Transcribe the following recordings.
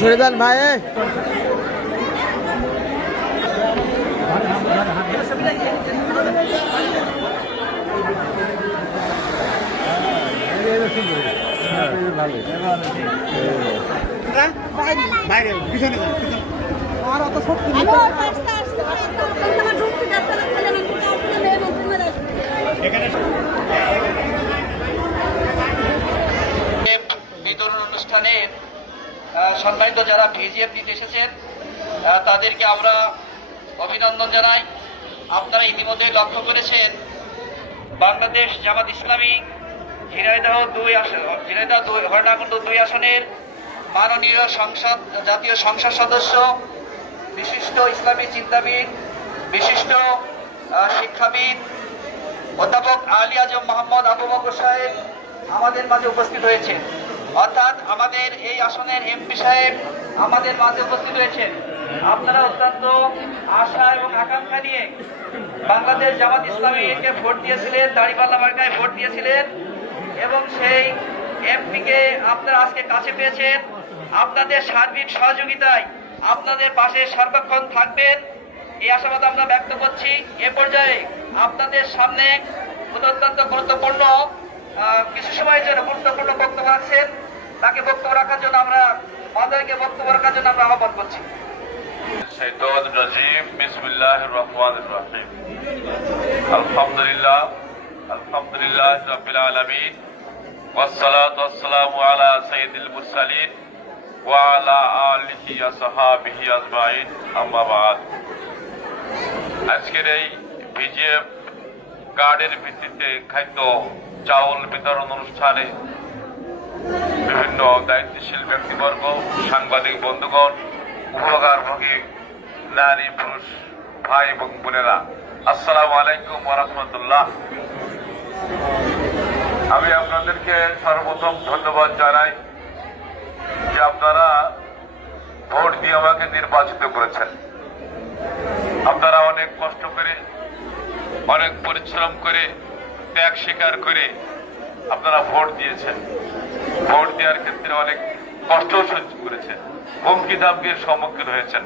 সরে যান ভাই। বাইরে পিছনে আর অত শক্তি বিতরণ অনুষ্ঠানের সম্মানিত যারা ভিজিএফ নিতে এসেছেন তাদেরকে আমরা অভিনন্দন জানাই। আপনারা ইতিমধ্যে লক্ষ্য করেছেন বাংলাদেশ জামাত ইসলামী ঝিনাইদহ হরনাকুণ্ড 2 আসনের মাননীয় জাতীয় সংসদ সদস্য, বিশিষ্ট ইসলামী চিন্তাবিদ, বিশিষ্ট শিক্ষাবিদ অধ্যাপক আলী আজম মোহাম্মদ আবু বকর সাহেব আমাদের মাঝে উপস্থিত হয়েছে। অর্থাৎ আমাদের এই আসনের এমপি সাহেব আমাদের মাঝে উপস্থিত হয়েছেন। আপনারা অত্যন্ত আশা এবং আকাঙ্ক্ষা নিয়ে বাংলাদেশ জামাত ইসলামীকে ভোট দিয়েছিলেন, দাঁড়িপাল্লা মার্কায় ভোট দিয়েছিলেন এবং সেই এমপিকে আপনারা আজকে কাছে পেয়েছেন। আপনাদের সার্বিক সহযোগিতায় আপনাদের পাশে সর্বক্ষণ থাকবেন এই আশাবাদ আমরা ব্যক্ত করছি। এ পর্যায়ে আপনাদের সামনে অত্যন্ত গুরুত্বপূর্ণ কিছু সময়ের জন্য গুরুত্বপূর্ণ বক্তব্য রাখছেন, তাকে বক্তব্য রাখার জন্য আমরা আমাদেরকে বক্তব্য রাখার জন্য আমরা আহ্বান করছি। বিসমিল্লাহির রহমানির রহিম। আলহামদুলিল্লাহ রাব্বিল আলামিন ওয়াসসালাতু ওয়াসসালামু আলা সাইয়্যিদিল মুরসালিন ওয়া আলা আলিহি ওয়া সাহবিহি আজমাইন, আম্মা বাদ। আজকের এই ভিজিএফ কার্ডের ভিত্তিতে খাদ্য চাউল বিতরণ অনুষ্ঠানে বিভিন্ন দায়িত্বশীল ব্যক্তিবর্গ, সাংবাদিক বন্ধুগণ, উপকারভোগী নারী পুরুষ ভাই এবং বোনেরা, আসসালামু আলাইকুম ওয়া রাহমাতুল্লাহ। আমি আপনাদেরকে সর্বপ্রথম ধন্যবাদ জানাই যে আপনারা ভোট দিয়ে আমাকে নির্বাচিত করেছেন। আপনারা অনেক কষ্ট করে, অনেক পরিশ্রম করে, ত্যাগ স্বীকার করে আপনারা ভোট দিয়েছেন। ভোট দেওয়ার ক্ষেত্রে অনেক কষ্ট সহ্য করেছেন, হুমকি ধামকির সম্মুখীন হয়েছেন।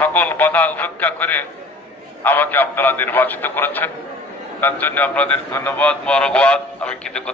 সকল বাধা উপেক্ষা করে আমাকে আপনারা নির্বাচিত করেছেন, তার জন্য আপনাদের ধন্যবাদ, মোবারকবাদ, আমি কৃতজ্ঞ।